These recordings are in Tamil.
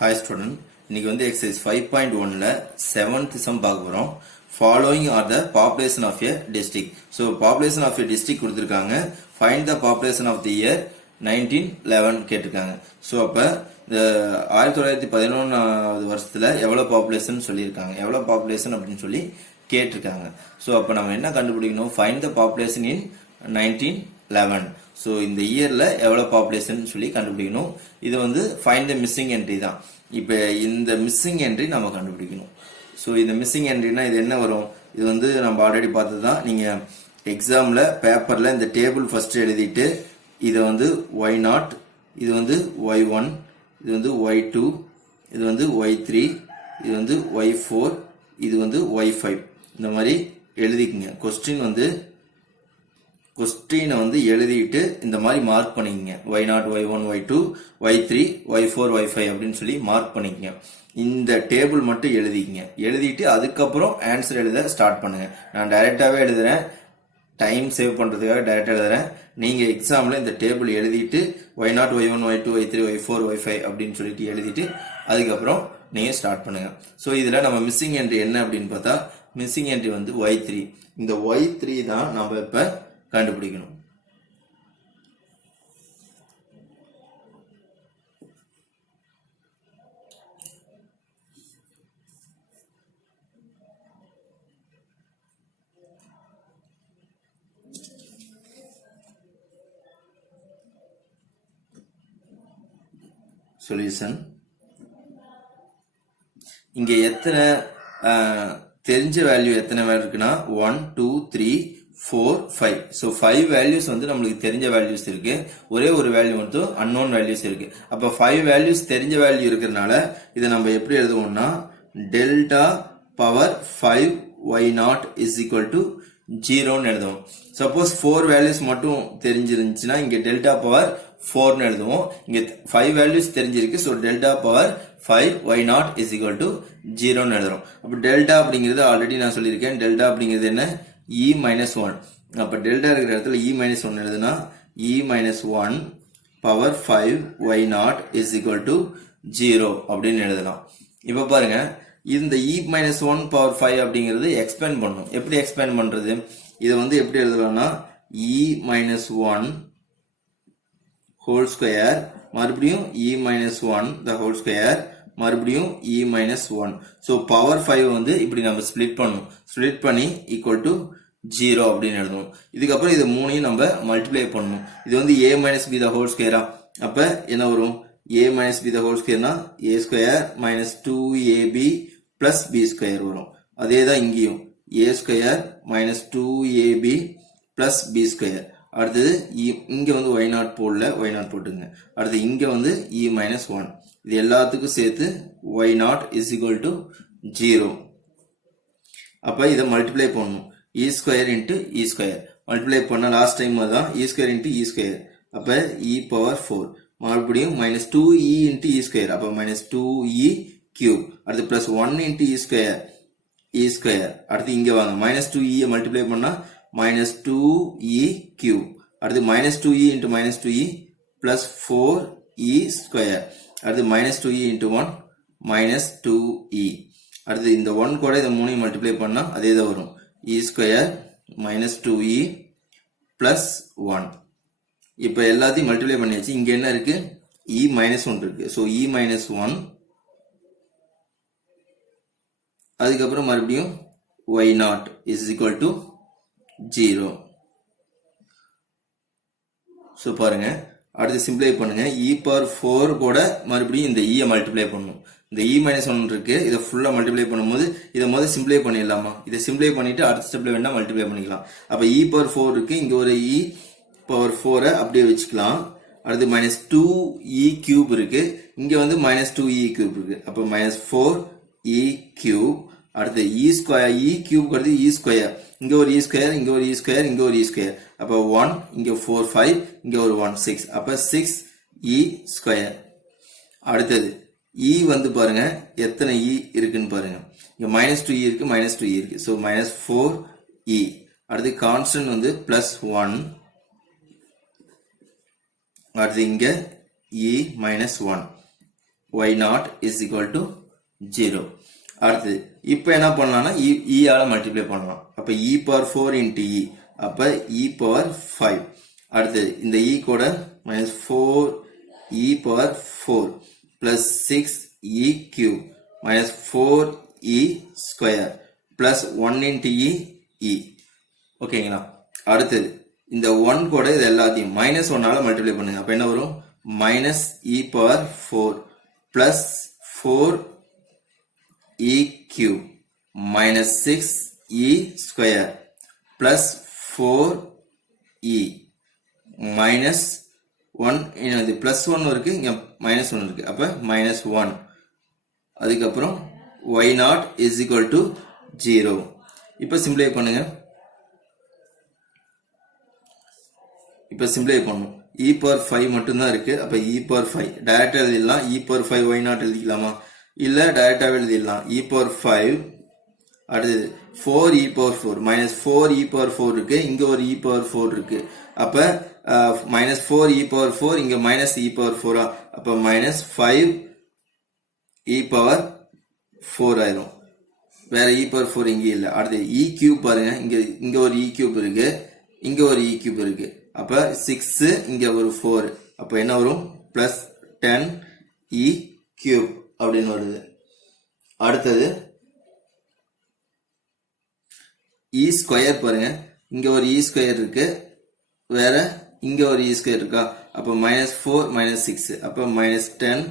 Hi student, இன்னைக்கு வந்து exercise 5.1ல 7th sum பார்க்க போறோம். Following are the population of a district. So population of a district கொடுத்திருக்காங்க. Find the population of the year 1911 கேட்டிருக்காங்க. So அப்ப இந்த 1911 வருஷத்துல எவ்வளவு பாப்புலேஷன் சொல்லியிருக்காங்க, எவ்வளவு பாப்புலேஷன் அப்படின்னு சொல்லி கேட்டிருக்காங்க. So அப்ப நம்ம என்ன கண்டுபிடிக்கணும்? Find the population in 1911. So இந்த இயர்ல எவ்வளவு பாப்புலேஷன் சொல்லி கண்டுபிடிக்கணும். இது வந்து ஃபைண்ட் த மிஸ்ஸிங் என்ட்ரி தான். இப்போ இந்த மிஸ்ஸிங் என்ட்ரி நம்ம கண்டுபிடிக்கணும். ஸோ இந்த மிஸ்ஸிங் என்ட்ரினா இது என்ன வரும்? இது வந்து நம்ம ஆல்ரெடி பார்த்தது தான். நீங்க எக்ஸாம்ல பேப்பர்ல இந்த டேபிள் ஃபர்ஸ்ட் எழுதிட்டு இதை வந்து y0, இது வந்து y1, இது வந்து y2, இது வந்து y3, இது வந்து y4, இது வந்து y5 இந்த மாதிரி எழுதிக்கங்க. கொஸ்டினை வந்து எழுதிட்டு இந்த மாதிரி மார்க் பண்ணிக்கங்க. y0, y1, y2, y3, y4, y5 அப்படின்னு சொல்லி மார்க் பண்ணிக்கங்க. இந்த டேபிள் மட்டும் எழுதிக்கங்க. எழுதிட்டு அதுக்கப்புறம் ஆன்சர் எழுத ஸ்டார்ட் பண்ணுங்க. நான் டைரக்டாவே எழுதுறேன், டைம் சேவ் பண்றதுக்காக டைரக்டா எழுதுறேன். நீங்க எக்ஸாம்ல இந்த டேபிள் எழுதிட்டு y0, y1, y2, y3, y4, y5 அப்படின்னு சொல்லிட்டு எழுதிட்டு அதுக்கப்புறம் நீங்க ஸ்டார்ட் பண்ணுங்க. ஸோ இதுல நம்ம மிஸ்ஸிங் என்ட்ரி என்ன அப்படின்னு பார்த்தா, மிஸ்ஸிங் என்ட்ரி வந்து y3. இந்த y3 தான் நம்ம இப்ப கண்டுபிடிக்கணும். சொல்யூஷன். இங்க எத்தனை தெரிஞ்ச வேல்யூ எத்தனை வேல்யூ இருக்குன்னா 1 2 3 4 5. ஸோ 5 வேல்யூஸ் வந்து நம்மளுக்கு தெரிஞ்ச வேல்யூஸ் இருக்கு. ஒரே ஒரு வேல்யூ மட்டும் அன்னோன் வேல்யூஸ் இருக்கு. அப்ப 5 வேல்யூஸ் தெரிஞ்ச வேல்யூ இருக்கிறதுனால இதை நம்ம எப்படி எழுதுவோம்னா delta power 5 y0 is equal to 0ன்னு எழுதுவோம். சப்போஸ் 4 வேல்யூஸ் மட்டும் தெரிஞ்சிருந்துச்சுன்னா இங்க டெல்டா பவர் 4ன்னு எழுதுவோம். இங்க 5 வேல்யூஸ் தெரிஞ்சிருக்கு. So delta power 5 y0 is equal to 0ன்னு எழுதுறோம். அப்ப டெல்டா அப்படிங்கிறது ஆல்ரெடி நான் சொல்லியிருக்கேன். டெல்டா அப்படிங்கிறது என்ன? e minus 1. அப்ப டெல்டா இருக்கிற இடத்துல e minus 1 எழுதுனா e minus 1 power 5 y0 is equal to 0 அப்படின்னு எழுதலாம். இப்ப பாருங்க, இந்த e minus 1 power 5 அப்படிங்கிறது எக்ஸ்பேண்ட் பண்ணணும். எப்படி எக்ஸ்பேண்ட் பண்றது? இதை வந்து எப்படி எழுதலாம்னா e minus 1 whole square மறுபடியும் e minus 1 the whole square மறுபடியும் e minus 1. so power 5 வந்து இப்படி நம்ம ஸ்பிளிட் பண்ணணும். ஸ்பிளிட் பண்ணி equal to 0 அப்படின்னு எழுதணும். இதுக்கப்புறம் இது மூணையும் நம்ம மல்டிப்ளை பண்ணணும். இது வந்து a minus b the whole square. அப்ப என்ன வரும்? a minus b the whole square னா a square minus 2ab plus b square வரும். அதே தான் இங்கேயும் a square minus 2ab plus b square. அடுத்தது இங்க வந்து y0 போடல, y0 போட்டுங்க. அடுத்து இங்க வந்து e minus 1. இது எல்லாத்துக்கும் சேர்த்து y0 is equal to 0. அப்ப இதை மல்டிப்ளை பண்ணணும். e square into e square multiply பண்ண லாஸ்ட் டைம் தான் e square into e square. அப்ப e power 4 மறுபடியும் minus 2e into e square. அப்ப minus 2e cube. அடுத்து plus 1 into e square, e square. அடுத்து இங்க வாங்க, minus 2e மல்டிப்ளை பண்ணா minus 2e cube. அடுத்து minus 2e into minus 2e plus 4e square. அடுத்து minus 2e into 1 minus 2e. அடுத்து இந்த 1 கூட இந்த 3 மல்டிப்ளை பண்ணா அதே தான் வரும். e square minus 2e plus 1. இப்போ எல்லாத்தையும் மல்டிப்ளை பண்ணியாச்சு. இங்க என்ன இருக்கு? e minus 1 இருக்கு. so e minus 1 அதுக்கப்புறம் மறுபடியும் y0 is equal to 0. so பாருங்க, அடுத்து சிம்பிளை பண்ணுங்க. e power 4 கூட மறுபடியும் இந்த e மல்டிப்ளை பண்ணணும். இந்த e minus 1 இருக்கு. இதை ஃபுல்லா மல்டிப்ளை பண்ணும்போது இதை முதல்ல சிம்பிளை பண்ணிடலாமா? இதை சிம்பிளை பண்ணிட்டு அடுத்த ஸ்டெப்ல வேணா மல்டிப்ளை பண்ணிக்கலாம். அப்ப e power 4 இருக்கு. இங்க ஒரு e power 4 அப்படியே வச்சுக்கலாம். அடுத்து minus 2e cube இருக்கு. இங்க வந்து minus 2e cube இருக்கு. அப்ப minus 4e cube. அடுத்து e square, e cube அடுத்து e square. இங்க ஒரு e square, இங்க ஒரு e square, இங்க ஒரு e square. அப்ப 1, இங்க 4 5, இங்க ஒரு 1 6. அப்ப 6e square. அடுத்தது e வந்து பாருங்க எத்தனை e இருக்குன்னு பாருங்க. இங்க minus 2e இருக்கு, minus 2e இருக்கு. so minus 4e. அடுத்து கான்ஸ்டன்ட் வந்து plus 1. அடுத்து இங்க e minus 1. y naught is equal to 0. அடுத்து இப்போ என்ன பண்ணலாம்னா e ஆல மல்டிப்ளை பண்ணலாம். அப்ப e power 4 into e, அப்ப e power 5. அடுத்து இந்த e கூட minus 4 e power 4 plus 6 e cube minus 4 e square plus 1 into e. ஓகேங்களா? அடுத்தது இந்த 1 கூட இது எல்லாத்தையும் minus 1 ஆல மல்டிப்ளை பண்ணுங்க. அப்ப என்ன வரும்? minus e power 4 plus 4 e cube minus 6 e square plus 4 e minus 1, இது plus 1 இருக்கு, இங்க minus 1 இருக்கு. அப்ப minus 1. அதுக்கப்புறம் y naught is equal to 0. இப்ப சிம்பிளை பண்ணுங்க. இப்ப சிம்பிளை பண்ணும். e power 5 மட்டும்தான் இருக்கு. அப்ப e power 5 டைரக்டா எழுதிடலாம். e power 5 y naught எழுதிக்கலாமா? இல்ல டைரக்டா எழுதிடலாம். e power 5 அடுத்து 4 e power 4 minus 4 e power 4 இருக்கு, இங்க ஒரு e power 4 இருக்கு. அப்ப minus 4 e power 4, இங்க minus e power 4. அப்ப minus 5 e power 4 ஆயிரும். வேற e power 4 இங்க இல்ல. அடுத்து e cube பாருங்க, இங்க ஒரு e cube இருக்கு, இங்க ஒரு e cube இருக்கு. அப்ப 6, இங்க ஒரு 4. அப்ப என்ன வரும்? plus 10 e cube அப்படின்னு வருது. அடுத்தது e ஸ்கொயர் பாருங்க, இங்க ஒரு e ஸ்கொயர் இருக்கு, வேற இங்க ஒரு e ஸ்கொயர் இருக்கா? அப்ப minus 4 minus 6, அப்ப minus 10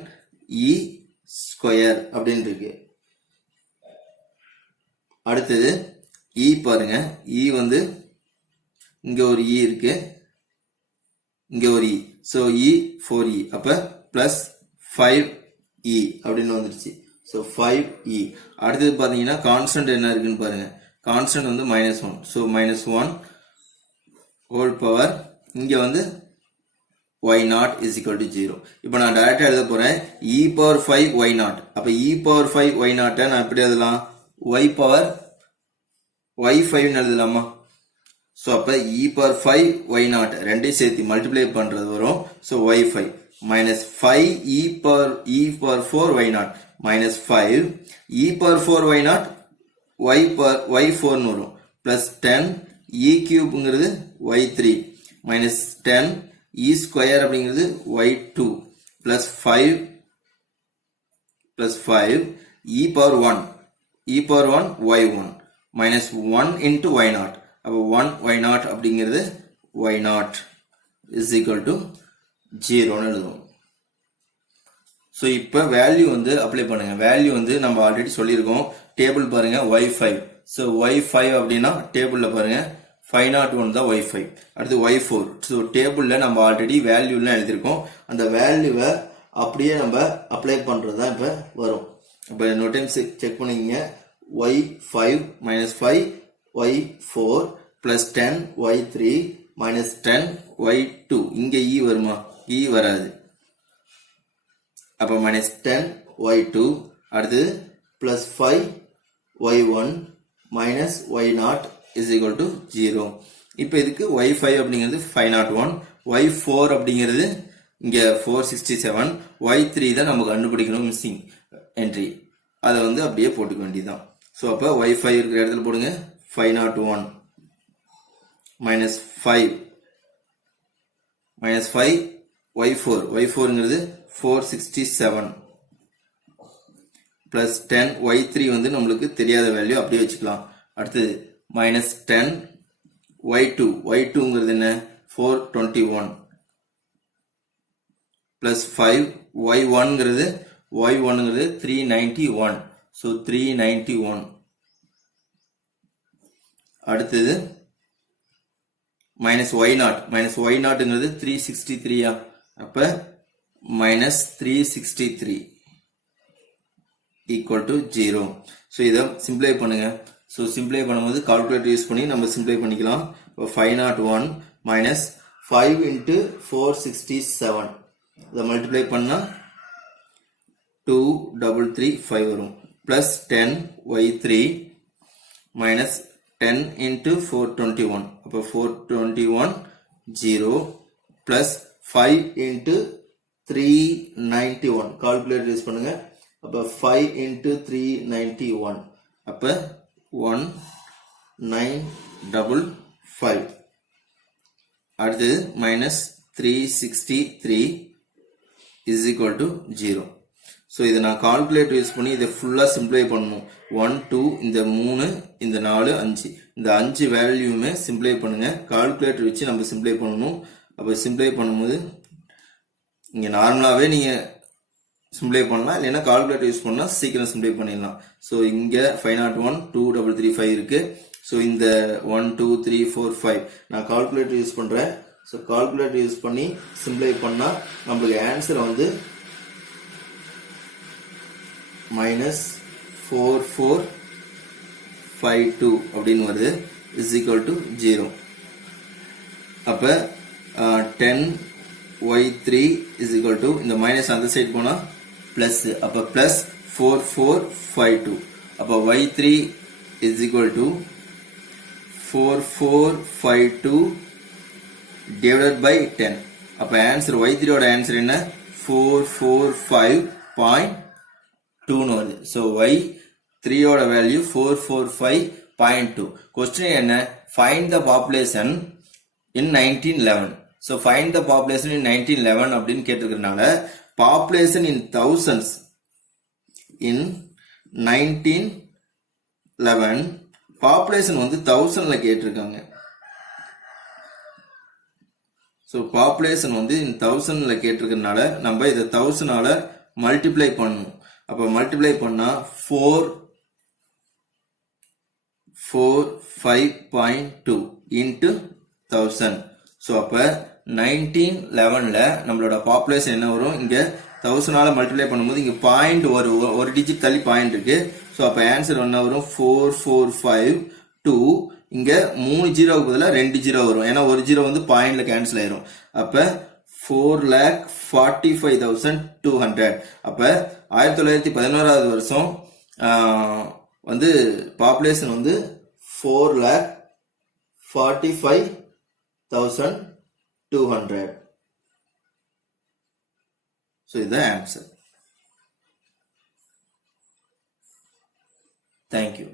e ஸ்கொயர் அப்படின்னு இருக்கு. அடுத்தது e பாருங்க, e வந்து இங்க ஒரு e இருக்கு, இங்க ஒரு e, so e 4e, அப்ப plus 5e அப்படின்னு வந்துருச்சு. so 5e. அடுத்தது பாத்தீங்கன்னா கான்ஸ்டன்ட் என்ன இருக்குன்னு பாருங்க. கான்ஸ்டன்ட் வந்து minus 1, so minus 1 whole power, இங்க வந்து y naught is equal to 0. இப்போ நான் டைரக்டா எழுத போறேன் e power 5 y naught. அப்ப e power 5 y naught நான் எப்படி எழுதலாம்? y power y5 ன்னு எழுதலாமா? சோ அப்ப e power 5 y naught ரெண்டையும் சேர்த்து மல்டிப்ளை பண்றது வரும். So y5 minus 5 e power 4 y naught minus 5 e power 4 y naught y4 ன்னு வரும். plus 10 e cubeங்கிறது y3 minus 10 e square அப்படிங்கிறது y2 plus 5 e power 1 y1 minus 1 into y naught. அப்ப 1 y naught அப்படிங்கிறது y naught is equal to 0 ன்னு எழுதுவோம். சோ இப்ப வேல்யூ வந்து அப்ளை பண்ணுங்க. வேல்யூ வந்து நம்ம ஆல்ரெடி சொல்லியிருக்கோம். டேபிள் பாருங்க y5. சோ y5 அப்படின்னா டேபிள்ல பாருங்க 501 தான் y5. அடுத்து y4. சோ டேபிள்ல நம்ம ஆல்ரெடி வேல்யூலாம் எழுதியிருக்கோம். அந்த வேல்யூவை அப்படியே நம்ம அப்ளை பண்றது தான் இப்ப வரும். அப்ப இன்னொரு டைம் செக் பண்ணிக்கங்க. y5 minus 5 y4 plus 10 y3 minus 10 y2. இங்க e வருமா? e வராது. அப்ப minus 10 y2. அடுத்து plus 5 y1 minus y naught is equal to 0. இப்ப இதுக்கு y5 அப்படிங்கிறது 501, y4 அப்படிங்கிறது இங்க 467, y3 தான் நம்ம கண்டுபிடிக்கணும் மிஸ்ஸிங் என்ட்ரி. அதை வந்து அப்படியே போட்டுக்க வேண்டியதுதான். சோ அப்ப y5 இருக்கிற இடத்துல போடுங்க 501 minus 5 y4ங்கிறது 467 plus 10 y3 வந்து நம்மளுக்கு தெரியாத வேல்யூ அப்படியே வச்சுக்கலாம். அடுத்து minus 10 y2ங்கிறது என்ன? 421 plus 5 y1ங்கிறது 391, so 391. அடுத்தது minus y0ங்கிறது 363. அப்ப minus 363 equal to 0. so இத சிம்பிளை பண்ணுங்க. so சிம்பிளை பண்ணும்போது கால்குலேட்டர் யூஸ் பண்ணி நம்ம சிம்பிளை பண்ணிக்கலாம். 501 minus 5 into 467 இத மல்டிப்ளை பண்ணா 2335 வரும். plus 10 y3 minus 10 into 421. அப்ப 421 0 plus 5 into 391 கால்குலேட்டர் யூஸ் பண்ணுங்க. அப்ப 5 into 391 அப்ப 1955. அடுத்தது minus 363 is equal to 0. So இதை நான் கால்குலேட்டர் யூஸ் பண்ணி இதை ஃபுல்லாக சிம்பிளை பண்ணணும். 1 2 இந்த 3 இந்த 4 5 இந்த 5 வேல்யூமே சிம்பிளை பண்ணுங்க. கால்குலேட்டர் வச்சு நம்ம சிம்பிளை பண்ணணும். அப்போ சிம்பிளை பண்ணும்போது இங்கே நார்மலாகவே நீங்கள் சிம்பிளை பண்ணலாம், இல்லைன்னா கால்குலேட்டர் யூஸ் பண்ணால் சீக்கிரம் சிம்பிளை பண்ணிடலாம். ஸோ இங்கே 501 2335 இருக்கு. ஸோ இந்த 1 2 3 4 5 நான் கால்குலேட்டர் யூஸ் பண்ணுறேன். ஸோ கால்குலேட்டர் யூஸ் பண்ணி சிம்பிளை பண்ணால் நம்மளுக்கு ஆன்சர் வந்து -4452 அப்படின்னு வருது, is equal to 0. அப்ப 10y3 is equal to இந்த மைனஸ் அந்த சைடு போனா பிளஸ், அப்ப பிளஸ் 4452. அப்ப y3 is equal to 4452 divided by 10. அப்ப ஆன்சர் y3 ஓட ஆன்சர் என்ன 445.2 வருது. ஸோ y3 ஓட வேல்யூ 445.2. கொஸ்டின் என்ன, find the population in 1911. So find the population in 1911 அப்படின்னு கேட்டிருக்கிறதுனால population in thousands in 1911 population வந்து 1000ல கேட்டிருக்காங்க. ஸோ பாப்புலேஷன் வந்து இன் 1000ல கேட்டிருக்கிறதுனால நம்ம இதை 1000ஆல மல்டிப்ளை பண்ணணும். அப்ப மல்டிப்ளை பண்ணா 445.2 into 1000. ஸோ அப்ப 1911ல நம்மளோட பாப்புலேஷன் என்ன வரும், இங்க 1000ஆல மல்டிப்ளை பண்ணும்போது இங்க பாயிண்ட் ஒரு டிஜிட் தள்ளி பாயிண்ட் இருக்கு. ஸோ அப்ப ஆன்சர் என்ன வரும் 4452. இங்க 3 ஜீரோவுக்கு பதிலா 2 ஜீரோ வரும், ஏன்னா ஒரு ஜீரோ வந்து பாயிண்ட்ல கேன்சல் ஆயிரும். அப்ப 4,45,200. அப்ப 1911வது வருஷம் வந்து பாப்புலேஷன் வந்து 4,45,200. ஸோ இதுதான் ஆன்சர். தேங்க்யூ.